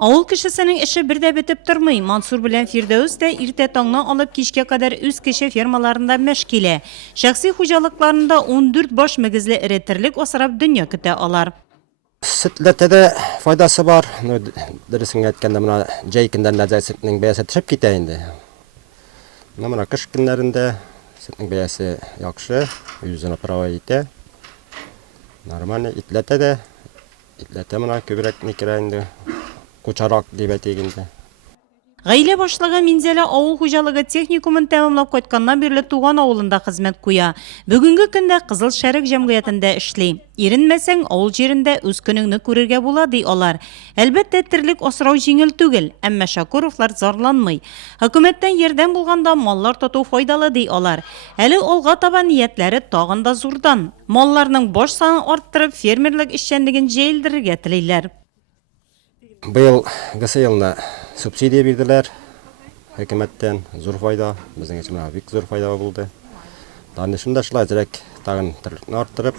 Авыл кешесенең эше бердә бетеп тормый. Мансур белән Фирдәүс тә иртә таңнан алып кичкә кадәр үз кеше фермаларында мәш килә. Шәхси хуҗалыкларында 14 баш мөгезле эретерлек асрап дөнья көтә алар. Сөтләтәдә файдасы бар. Дөресен әйткәндә, менә җәй көндәрендә сөтнең бәясе төшеп китә инде. Менә кыш көннәрендә сөтнең бәясе яхшы, үзенә права итә. Нормально итләтәдә. Итләтә менә күбрәк никерә инде. Кучарак дип әйтегендә. Гаилә башлыгы Минзәлә авыл хуҗалыгы техникумын тәмамлап кайтканнан бирле туган авылында хезмәт куя. Бүгенге көндә Кызыл Шәрек җәмгыятендә эшли. Иренмәсәң, авыл җирендә үз көнеңне күрергә була ди алар. Әлбәттә, терлек асрау җиңел түгел, әмма Шакуровлар зарланмый. Хөкүмәттән ярдәм булганда маллар тоту файдалы ди алар. Әле алга таба ниятләре тагын да зурдан. Малларның баш санын арттырып, фермерлык эшчәнлеген җәелдерергә телиләр. Быел гысыйлны субсидия бирделәр. Хөкүмәттән зур файда, безнең өчен бик зур файда булды. Данышында шулай зирәк тагын арттырып,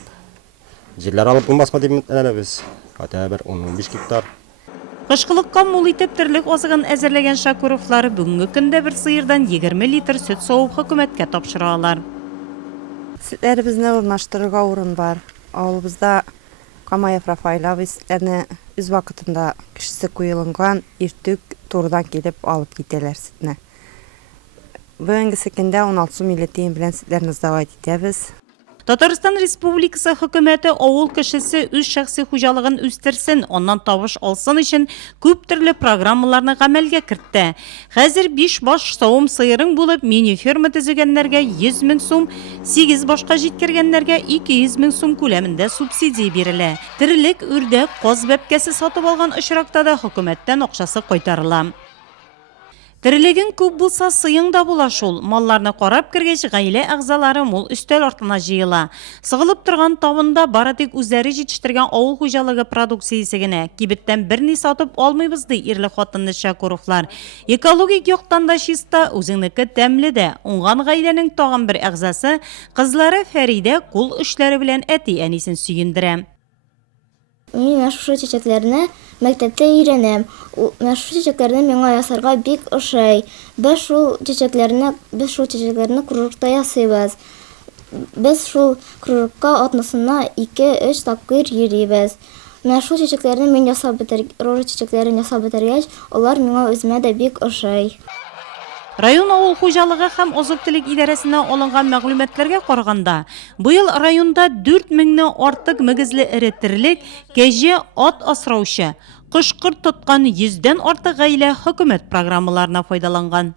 җирләр алып булмасмы дип үмитләнәбез. Хәтта бер 10-15 гектар. Кышкылыкка мул итеп терлек азыгын әзерләгән Шакуровлар бүгенге көндә бер сыердан 20 литр сөт савып хөкүмәткә тапшыралар. Сөтләребезне урнаштырырга урын бар. Авылыбызда Камаев Рафаилов сөтләрне үз вакытында кешесе куелынган иртүк турыдан килеп алып китәләр сөтне. Бүгенге көндә 16 миллион тиен белән сөтләрне сдавать итәбез. Татарстан Республикасы хөкүмәте авыл кешесе үз шәхси хуҗалыгын үстерсен, аннан табыш алсын өчен күп төрле программаларны гамәлгә кертте. Хәзер 5 баш савым сыерың булып, мини-ферма төзегәннәргә 100 мең сум, 8 башка җиткергәннәргә 200 мең сум күләмендә субсидия бирелә. Терлек, үрдәк, каз бәбкәсе сатып алган очракта да хөкүмәттән акчасы кайтарыла. Терлеген күп булса сыйың да була шул. Малларны карап кергәч, гаилә әгъзалары мул өстәл артына җыела. Сыгылып торган тавында бары тик үзләре җитештергән авыл хуҗалыгы продукциясе генә. Кибеттән берни сатып алмыйбыз ди ирле хатынлы Шакуровлар. Экологик яктан да чиста, үзеңнеке тәмле дә. Уңган гаиләнең тагын бер әгъзасы кызлары Фәридә кул эшләре белән әти-әнисен сөендерә. Мин шушы чәчәкләрне мәктәптә өйрәнәм. Шушы чәчәкләрне миңа ясарга бик ошый. Без шул чәчәкләрне кружокта ясыйбыз. Без шул кружокка атнасына 2-3 тапкыр йөрибез. Шул чәчәкләрне мин ясап бетергәч, алар миңа үземә дә бик ошый. Район авыл хуҗалыгы һәм азык-төлек идарәсенә алынган мәгълүматларга караганда, быел районда 4 меңнән артык мөгезле эретерлек, кәҗә, ат асраучы, кышкырт тоткан 100дән артык гаилә хөкүмәт программаларына файдаланган.